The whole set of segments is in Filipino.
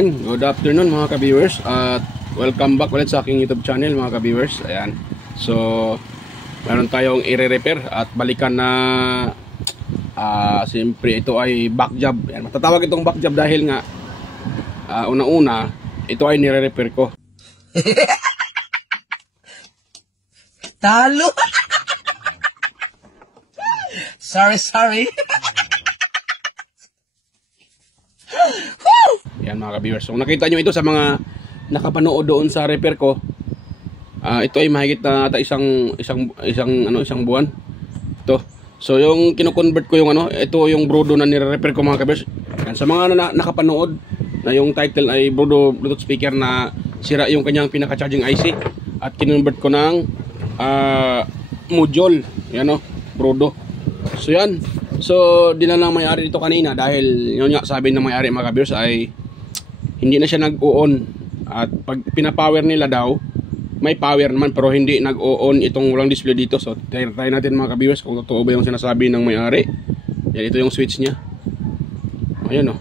Ayan, good afternoon mga ka-viewers at welcome back ulit sa aking YouTube channel mga ka-viewers. Ayan, so meron tayong i-repair at balikan na siyempre ito ay back job. Ayan, matatawag itong back job dahil nga una-una ito ay nire-repair ko. Talo. Sorry. Yan mga ka-viewers. So nakita nyo ito sa mga nakapanood doon sa repair ko. Ito ay mahigit na isang buwan. Ito. So yung kino-convert ko yung ito yung Brodo na nire-repair ko mga ka-viewers. Yan, sa mga nakapanood na yung title ay Brodo Bluetooth speaker na sira yung kanyang pinaka-charging IC at kinonvert ko ng module. Yan Brodo. So yan. So dinala ng may-ari dito kanina dahil yun nga sabi ng may-ari mga ka-viewers ay hindi na siya nag-o-on at pag pinapower nila daw may power naman pero hindi nag-o-on itong walang display dito. So try natin mga ka-viewers kung totoo ba yung sinasabi ng may-ari. Yan, ito yung switch nya. Ayan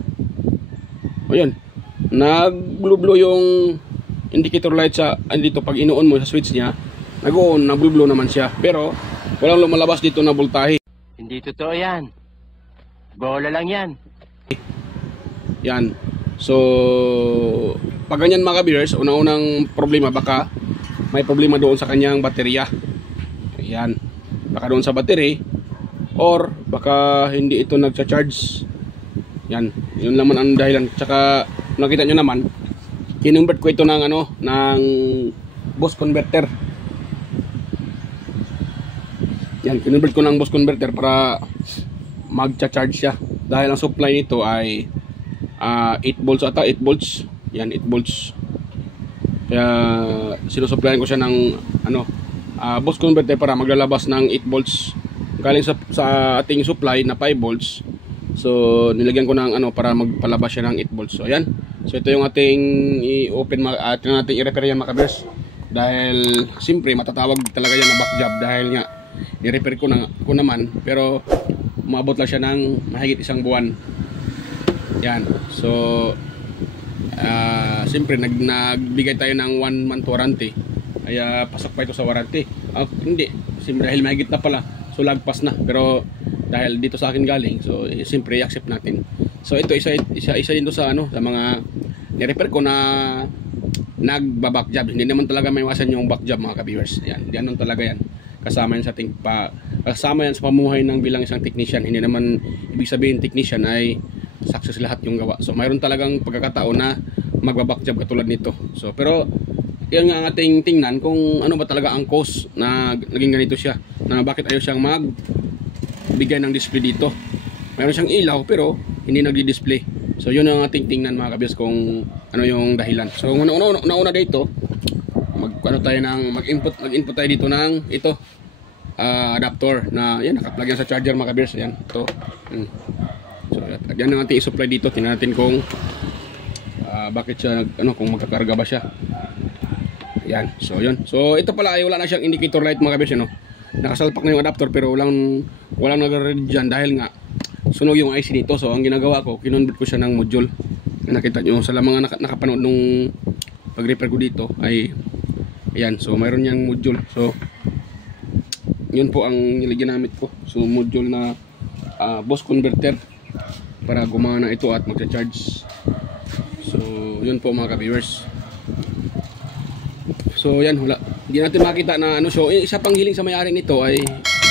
ayan, nag-blue yung indicator light sa dito. Pag ino-on mo sa switch nya nag-o-on, nag-blue naman siya pero walang lumalabas dito na voltahe. Hindi totoo yan. Bola lang yan. Yan. So, pag ganyan mga ka-viewers, unang problema baka may problema doon sa kanyang baterya. Yan. Baka doon sa battery or baka hindi ito nagcha-charge. Yan. Yun naman ang dahilan. Tsaka nakita nyo naman, kinonvert ko ito ng ng boost converter. Yan, kinonvert ko ng boost converter para magcha-charge siya. Dahil ang supply nito ay 8 volts ata, 8 volts. Yan, 8 volts. Kaya sinusupplyan ko siya ng boost converter para maglalabas ng 8 volts. Galing sa ating supply na 5 volts. So nilagyan ko ng para magpalabas siya ng 8 volts. So ayan. So ito yung ating i-open at natin i-repair yan mga ka-viewers. Dahil siyempre matatawag talaga yan na back job dahil nga i-repair ko naman pero umabot lang siya ng mahigit isang buwan. Yan. So siyempre nagbigay tayo ng 1 month warranty. Kaya pasok pa ito sa warranty. Hindi. Siyempre dahil mahigit na pala. So lagpas na. Pero dahil dito sa akin galing, so siyempre i-accept natin. So ito isa din to sa sa mga ni-repair ko na nagba-back job. Hindi naman talaga maiwasan yung back job mga ka-viewers. Yan. Ganun talaga yan. Kasama yan sa pamuhay ng bilang isang technician. Hindi naman ibig sabihin technician ay success lahat yung gawa. So mayroon talagang pagkakataon na magbaback job katulad nito. So pero yan nga ang ating tingnan kung ano ba talaga ang cause na naging ganito siya. Na bakit ayaw siyang magbigay ng display dito. Mayroon siyang ilaw pero hindi nagdi-display. So yun ang ating tingnan mga kabiyas kung ano yung dahilan. So una dito mag-input tayo dito ng ito adapter na yan naka-plug yan sa charger mga kabiyas. Yan ito. So yan ang ating i-supply dito. Tingnan natin kung bakit siya kung magkakarga ba siya. Yan. So yun. So ito pala ay wala na siyang indicator light mga kabiyas. Nakasalpak na yung adapter pero walang nagre-read dyan dahil nga sunog yung IC nito. So ang ginagawa ko, kinonvert ko siya ng module. Nakita nyo sa mga nakapanood nung pag-repair ko dito ay ayan. So mayroon niyang module. So yun po ang ginagamit ko. So module na boost converter para gumana ito at magcha-charge. So yun po mga ka-viewers. So yan, wala. Hindi natin makita na so isa pang hiling sa may-ari nito ay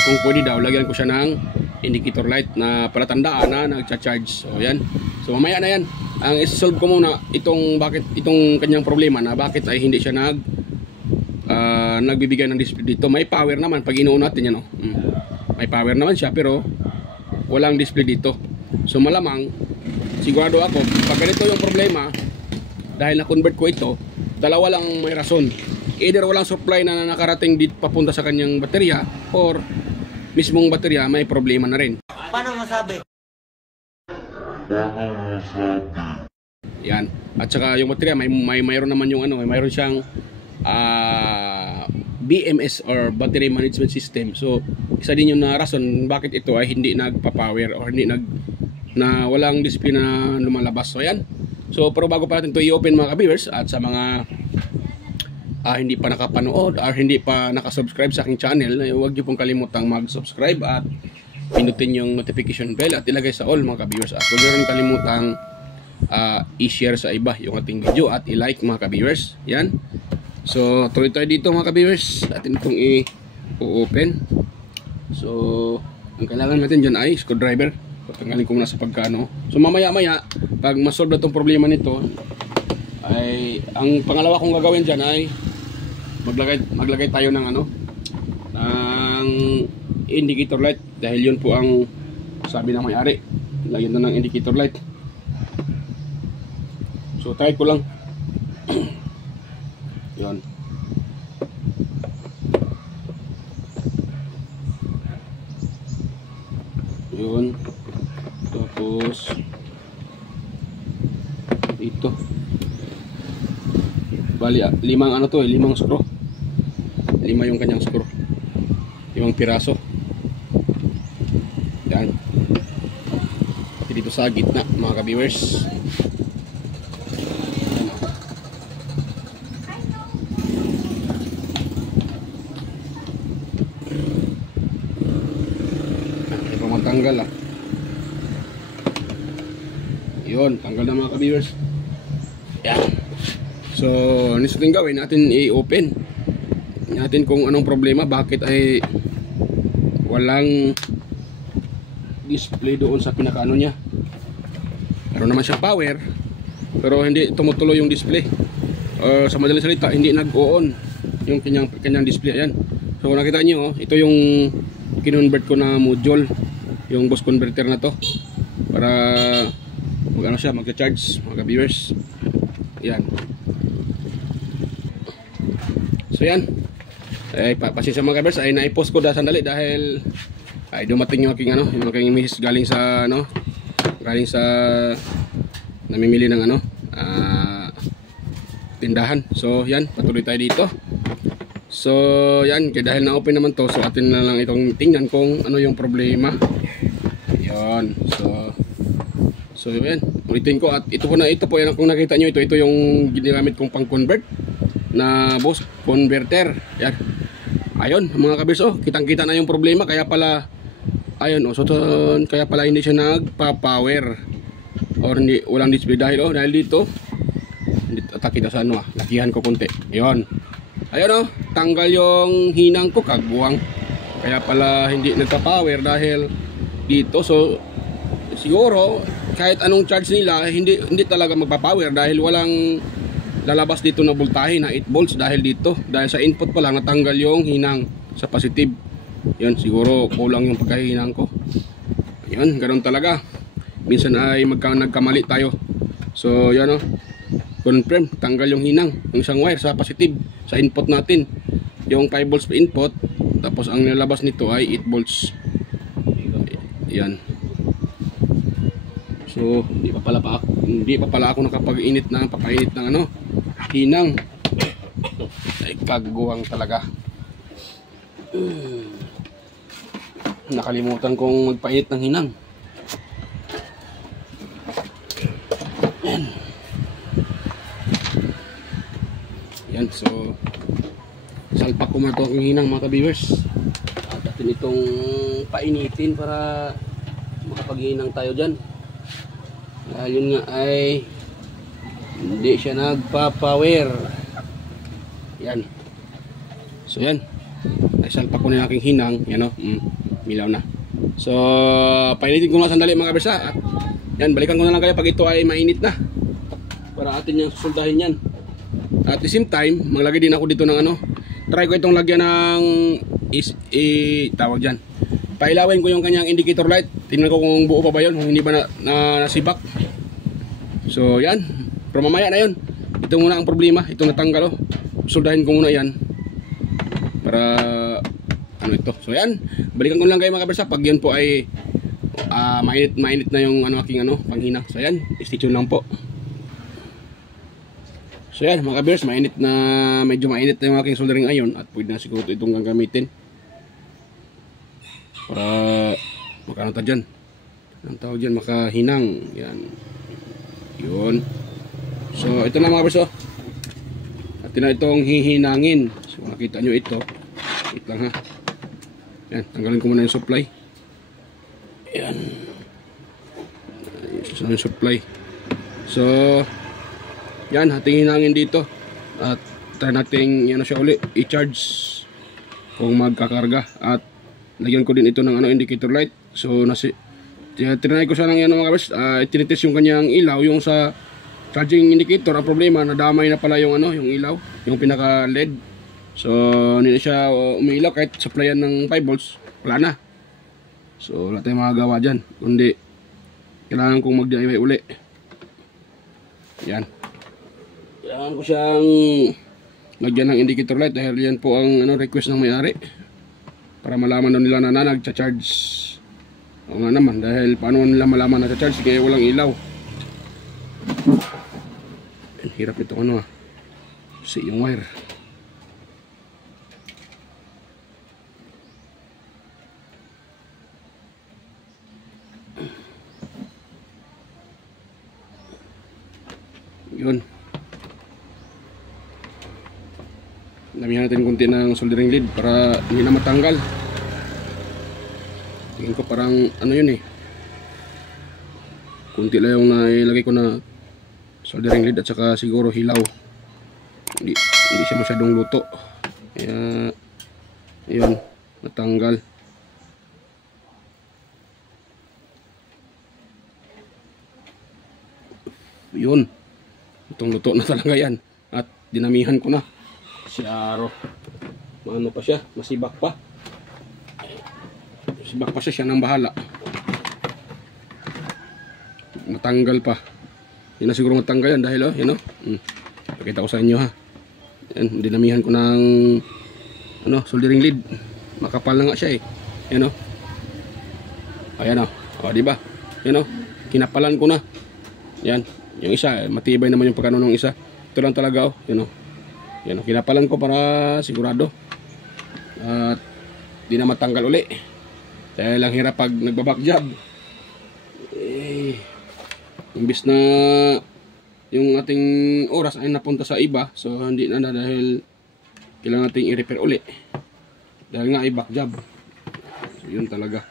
kung pwede daw lagyan ko siya ng indicator light na palatandaan na nagcha-charge. So yan. So mamaya na yan. Ang i-solve ko muna itong kanyang problema na bakit ay hindi siya nagbibigay ng display dito. May power naman pag inoon natin yan May power naman siya pero walang display dito. So malamang sigurado ako pag ganito yung problema dahil na-convert ko ito, dalawa lang may rason. Either walang supply na nakarating dito papunta sa kanyang baterya or mismong baterya may problema na rin. Paano masabi? Yan. At saka yung baterya mayroon naman yung mayroon siyang BMS or battery management system. So isa din yung rason bakit ito ay hindi nagpa-power or hindi na walang display na lumalabas. So yan. So pero bago pa natin ito i-open mga ka-viewers, at sa mga hindi pa nakapanood or hindi pa nakasubscribe sa aking channel, huwag niyo pong kalimutang mag-subscribe at pinutin yung notification bell at ilagay sa all mga ka-viewers. At huwag niyo rin kalimutang i-share sa iba yung ating video at i-like mga ka-viewers. Yan. So tuloy tayo dito mga ka-viewers, atin itong i-open. So ang kailangan natin dyan ay screwdriver. Tanggalin ko muna sa pagkano. So mamaya-maya, pag masolve na itong problema nito, ay ang pangalawa kong gagawin dyan ay maglagay tayo ng ng indicator light, dahil yun po ang sabi ng may-ari, lagyan na ng indicator light. So try ko lang. Yun. Yun. Tapos ito. Bali, limang limang screw. 5 yung kanyang screw. 5 piraso. Yan. Dito sa gitna, mga ka-viewers. Ito matanggal Yun, tanggal na mga ka-viewers. Yan. So, next natin gawin, natin i-open natin kung anong problema, bakit ay walang display doon sa pinakaano niya. Meron naman siyang power, pero hindi tumutuloy yung display. Sa madaling salita, hindi nag-on yung kanyang display. Ayan. So, nakita niyo, ito yung kinonvert ko na module, yung boost converter na to, para mag-charge mga viewers. Ayan. So yan, pasensya mga viewers, ay naipost ko sandali dahil ay dumating yung aking yung aking misis galing sa namimili ng tindahan. So yan, patuloy tayo dito. So yan, dahil na-open naman to, so atin na lang itong tingnan kung ano yung problema. Yan. So yan, ulitin ko, at ito po yan, kung nakita nyo, ito yung ginamit kong pang-convert na boost converter. Yan. Ayun mga kabis, kitang-kita na yung problema, kaya pala kaya pala hindi siya nagpa-power or hindi, walang display dahil dito hindi kita sa lakihan ko konti. Ayun. Ayun tanggal yung hinang ko, kagbuwang. Kaya pala hindi nagpa-power dahil dito. So siguro kahit anong charge nila, hindi talaga magpa-power dahil walang lalabas dito na voltahe na 8 volts dahil sa input pa lang natanggal yung hinang sa positive. Yan, siguro kulang yung pagkahinang ko. Yan, ganoon talaga. Minsan ay nagkamali tayo. So yan confirm, tanggal yung hinang, yung isang wire sa positive sa input natin. Yung 5 volts pa input, tapos ang nilalabas nito ay 8 volts. Yan. So hindi pa pala ako nakapag-init ng papainit ng hinang. Ay kaguwang talaga. Nakalimutan kong magpainit ng hinang. Yan, so salpak ko mato ang hinang mga ka-viewers. At atin itong painitin para makapaghinang tayo dyan. Dahil yun nga ay hindi siya nagpa-power. Yan. So yan, ay salpak ko na yung aking hinang. Yan milaw na. So painitin ko nga sandali mga kabisa. Yan, balikan ko na lang kayo pag ito ay mainit na, para atin yung susuldahin yan. At the same time, maglagay din ako dito ng try ko itong lagyan ng tawag dyan, pailawin ko yung kanyang indicator light. Tingnan ko kung buo pa ba yun, kung hindi ba nasibak. So yan, pero mamaya na yun. Ito muna ang problema, itong natanggal suldahin ko muna yan para ito. So yan, balikan ko lang kayo mga kabisa pag yan po ay mainit na yung aking panghina. So yan, stay tuned lang po. So yan mga kabers, medyo mainit na yung aking soldering iron, at pwede na siguro itong gagamitin para makano ta dyan, ang tawag dyan, makahinang. Yan, yun. So ito na mga kabers, oh. At na itong hihinangin. So makita nyo ito. Wait lang ha. Yan, tanggalin ko muna yung supply. Yan. Ayos na yung supply. So yan, ating hinangin dito. At try natin yan na siya uli i-charge kung magkakarga. At lagyan ko din ito ng indicator light. So tinry ko siya ng yan mga kabers. Tinitest yung kanyang ilaw, yung sa charging indicator. Ang problema, nadamay na pala yung yung ilaw, yung pinaka LED. So hindi na siya umiilaw kahit supplyan ng 5 volts, wala na. So wala tayong magagawa dyan, kundi kailangan kong mag-DIY uli. Yan, kailangan ko siyang lagyan ng indicator light dahil yan po ang request ng may-ari, para malaman daw nila na nagcha-charge. O nga naman, dahil paano nila malaman na nagcha-charge kaya walang ilaw. Hirap nito kasi yung wire. Yun. Lamihan natin kunti ng soldering lead para hindi na matanggal. Tingin ko parang yun kunti lang yung nailagay ko na soldering lead at saka siguro hilaw. Hindi siya masyadong luto. Kaya yun, natanggal. Yun. Itong luto na talaga yan. At dinamihan ko na. Si Aro. Ano pa siya? Masibak pa. Masibak pa siya ng bahala. Matanggal pa. Hindi na siguro matanggal yan dahil pakita ko sa inyo ha. Yan, dinamihan ko ng soldering lead. Makapal na nga siya Yan ayan diba? Yan kinapalan ko na. Yan. Yung isa, matibay naman yung pagkano ng isa. Ito lang talaga yan kinapalan ko para sigurado. At di na matanggal uli. Dahil lang hirap pag nagbaback job. Imbis na yung ating oras ay napunta sa iba, so hindi na dahil kailangan nating i-repair uli. Dahil nga ay back job. So yun talaga.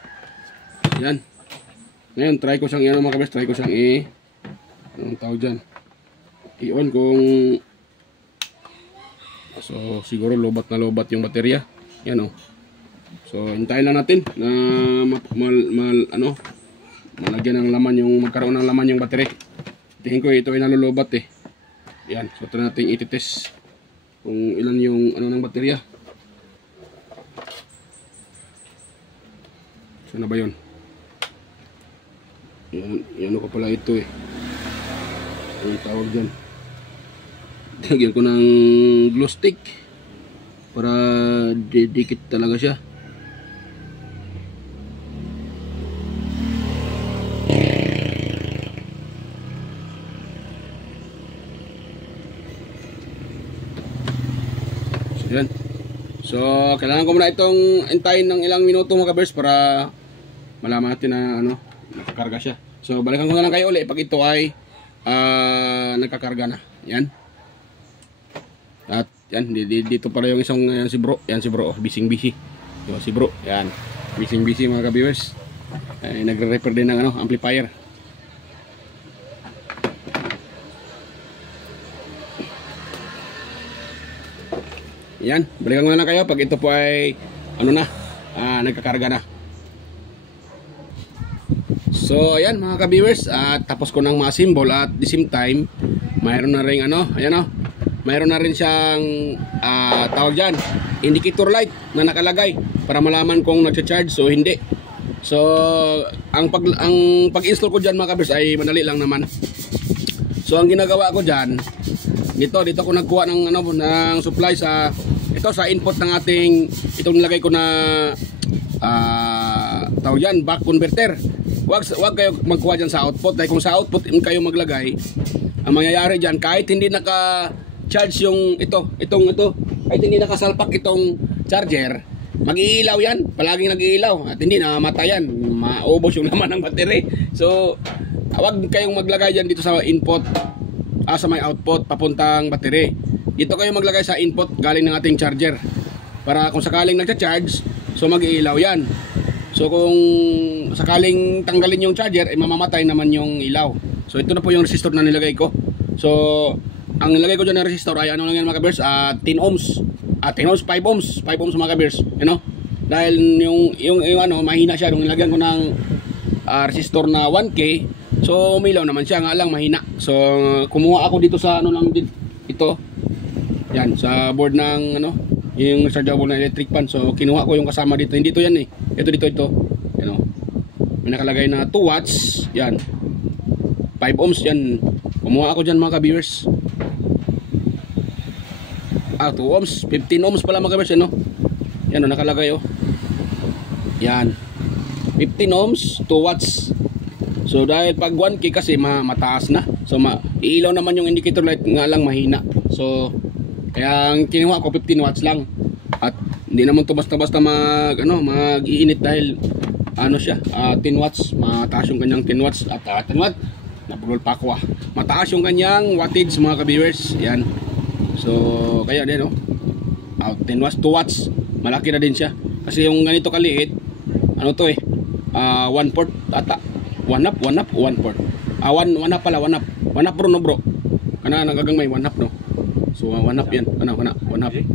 Yan. Ngayon, try ko siyang mga kabes, try ko siyang anong tawag dyan, i-on kung so siguro lobat na lobat yung baterya. Yan so hintayin lang natin na malagyan ng laman magkaroon ng laman yung baterya. Tingin ko ito ay nalulobat yan, so try natin i-test kung ilan yung ng baterya. Saan na ba yun? Yan ko pala ito anong tawag dyan, lagyan ko ng glue stick para didikit talaga siya. So yan, so kailangan ko muna itong hintayin ng ilang minuto mga kabers para malaman natin na nakakarga siya. So balikan ko na lang kayo ulit pag ito ay nagkakarga na. Yan. At yan, dito pala yung isang si bro. Yan si bro, busy. So, si bro, yan. Busy mga ka-viewers. Nagre-repair din ng amplifier. Yan, balikan ko na lang kayo pag ito po ay nagkakarga na. So ayan mga ka-viewers, tapos ko nang ma-assemble at the same time mayroon na rin mayroon na rin siyang tawag dyan, indicator light na nakalagay para malaman kung nagcha-charge o hindi. So ang pag-install ko dyan mga ka-viewers ay madali lang naman. So ang ginagawa ko dyan, dito ko nagkuha ng ng supply sa input ng ating itong nilagay ko na tawag dyan, back converter. Wag kayo magkuha dyan sa output. Dahil kung sa output kayo maglagay, ang mangyayari dyan, kahit hindi naka-charge yung ito, kahit hindi nakasalpak itong charger, mag-iilaw yan. Palaging nag-iilaw. At hindi namamatayan. Maubos yung laman ng battery. So, wag kayong maglagay dyan dito sa input sa may output papuntang battery. Dito kayo maglagay sa input galing ng ating charger. Para kung sakaling nagcha-charge, so mag-iilaw yan. So kung sakaling tanggalin yung charger, mamamatay naman yung ilaw. So ito na po yung resistor na nilagay ko. So ang nilagay ko dyan na resistor ay ano lang yan mga kabers, 10 ohms. 10 ohms, 5 ohms, 5 ohms mga kabers. You know? Dahil yung ano, mahina siya. Nung nilagyan ko ng resistor na 1K, so umilaw naman siya, nga lang mahina. So kumuha ako dito sa ano lang ito. Yan, sa board ng ano, yung rechargeable na electric fan. So kinuha ko yung kasama dito. Hindi to yan eh. Ito. You know. May nakalagay na 2 watts. Yan. 5 ohms yan. Kumuha ako dyan mga ka-viewers. 2 ohms. 15 ohms pala mga ka-viewers. Ano? Yan o, nakalagay o. Yan. 15 ohms, 2 watts. So dahil pag 1K kasi mataas na. So iilaw naman yung indicator light, nga lang mahina. So kaya ang kinuha ko 15 watts lang. At hindi naman to basta-basta mag-iinit dahil ano siya, 10 watts. Mataas yung kanyang 10 watts. At 10 watt, nabulol pa ako mataas yung kanyang wattage mga ka-viewers. Yan. So kaya din 10 watts, 2 watts. Malaki na din siya. Kasi yung ganito kaliit, ano to 1 port ata. 1 up, 1 port. 1 up pala, 1 up. 1 up bro. Kana nagagang may 1 up no. So 1 up yan. Kana 1 up.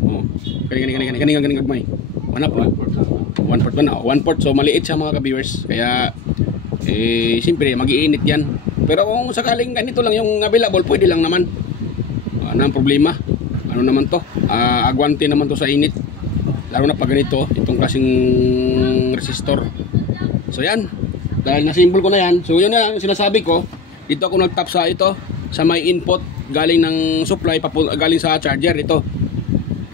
Oh. Kani gagmay. 1 up no. 1 port ba na? 1 port. So maliit siya mga ka-viewers. Kaya siyempre mag-iinit yan. Pero kung sakaling ganito lang yung available, pwede lang naman. Ano ang problema? Ano naman to? Agwante naman to sa init. Lalo na pag ganito, itong klaseng resistor. So yan. Dahil na-symbol ko na yan. So yun na sinasabi ko. Dito ako nag-tap sa ito. Sa may input galing ng supply galing sa charger. Ito.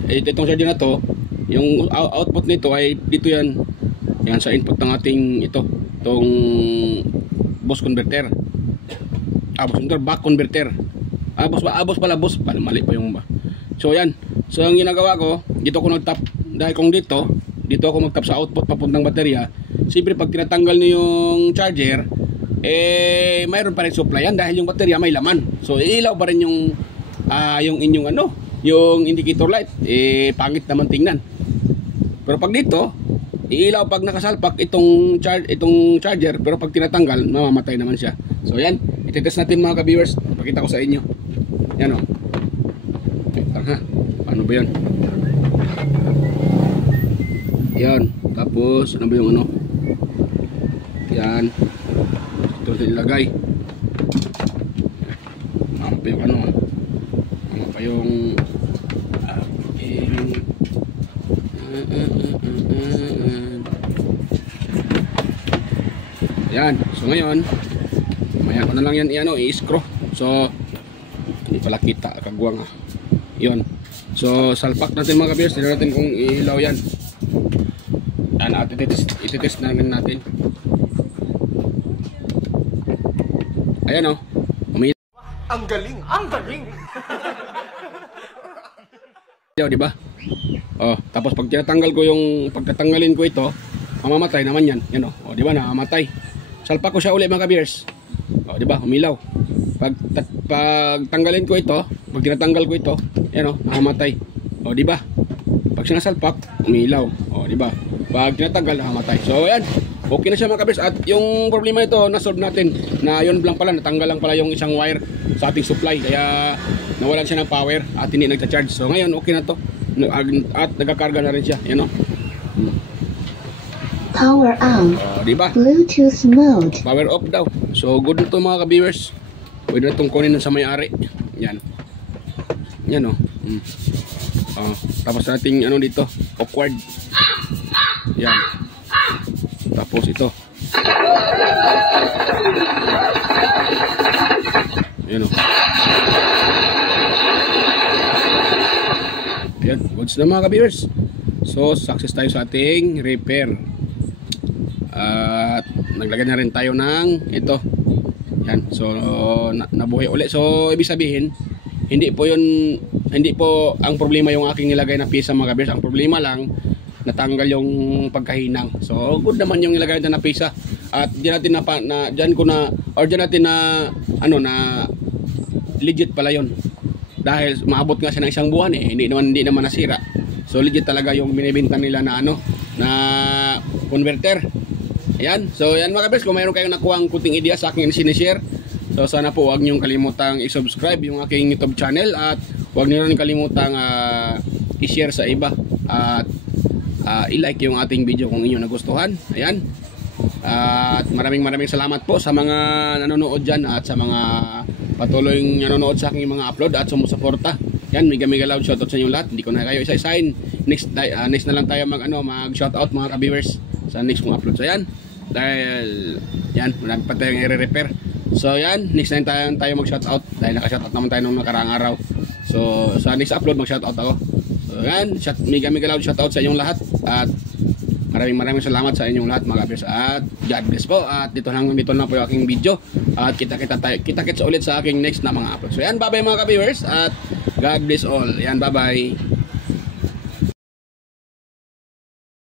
Itong charger na to. Yung output nito ay dito yan. Yan sa input ng ating ito. Itong boost converter. Back converter. Boost pala. Mali pa yung ba. So yan. So ang ginagawa ko, dito ako nag-tap. Dahil kung dito ako mag-tap sa output papuntang baterya. Siyempre pag tinatanggal niyo yung charger, mayroon pa rin supply yan dahil yung baterya may laman. So iilaw pa rin yung inyong yung indicator light. Pangit naman tingnan. Pero pag dito, iilaw pag nakasalpak itong charger, pero pag tinatanggal, mamamatay naman siya. So yan, ititest natin mga ka-viewers. Pakita ko sa inyo. Yan o. Paano ba yan? Yan. Tapos, ano ba yung ano? Yan. Ito nilagay. Ano pa yung ano? Ano pa yung yan. So ngayon, maya ko na lang yan i-screw. So hindi pala kita kagwang yun. So salpak natin mga ka-viewers. Tignan natin kung ilaw yan. Yan, ititest na rin natin. Ayan Ang galing! Di ba? Tapos pag tinatanggal ko pagtatanggalin ko ito, mamamatay naman yan. Yan di ba, namamatay. Salpak ko siya uli mga ka-viewers. Di ba, umilaw. Pag tanggalin ko ito, pag tinatanggal ko ito, yan namamatay. Di ba? Pag sinasalpak, umilaw. Di ba? Pag tinatanggal, namamatay. So ayan, okay na siya mga ka-viewers. At yung problema ito, na-solve natin. Na yun lang pala, natanggal lang pala yung isang wire sa ating supply. Kaya nawalan siya ng power at hindi nagcha-charge. So ngayon, okay na to. At nagkakarga na rin siya. Yan Power on. Diba? Bluetooth mode. Power off daw. So good na to mga ka-viewers. Pwede na itong kunin sa may-ari. Yan. Yan tapos nating dito, awkward. Yan. Tapos ito. Yan Yan, goods na mga ka-viewers. So success tayo sa ating repair. At naglagay na rin tayo ng ito. Yan. So nabuhay ulit. So ibig sabihin, hindi po ang problema yung aking nilagay na pisa mga ka-viewers. Ang problema lang natanggal yung pagkahinang. So good naman yung nilagay na pisa. At diyan natin legit pala yon. Dahil maabot nga siya ng isang buwan hindi naman nasira. So legit talaga yung binibenta nila na na converter. Ayan. So yan mga kabers, kung mayroon kayong nakuha ang kunting idea sa aking sinishare, so sana po huwag niyong kalimutang i-subscribe yung aking YouTube channel at huwag niyo rin kalimutang i-share sa iba at i-like yung ating video kung inyo nagustuhan. Ayan. At maraming salamat po sa mga nanonood dyan at sa mga patuloy nanonood sa aking mga upload at sumusuporta. Yan, mega loud shoutout sa inyo lahat. Hindi ko na kayo isa-isahin. Next na lang tayo mag shoutout mga ka-viewers sa next kong upload. So yan, dahil yan, marami pa tayong i-repair. So yan, next na tayo mag-shoutout dahil naka-shoutout naman tayo nung nakaraang araw. So sa next upload mag-shoutout ako. So yan, mega loud shoutout sa inyong lahat at maraming salamat sa inyong lahat mga ka-viewers at God bless po. At dito lang po yung aking video at kita-kits ulit sa aking next na mga upload. So yan, bye bye mga ka-viewers at God bless all. Yan, bye bye.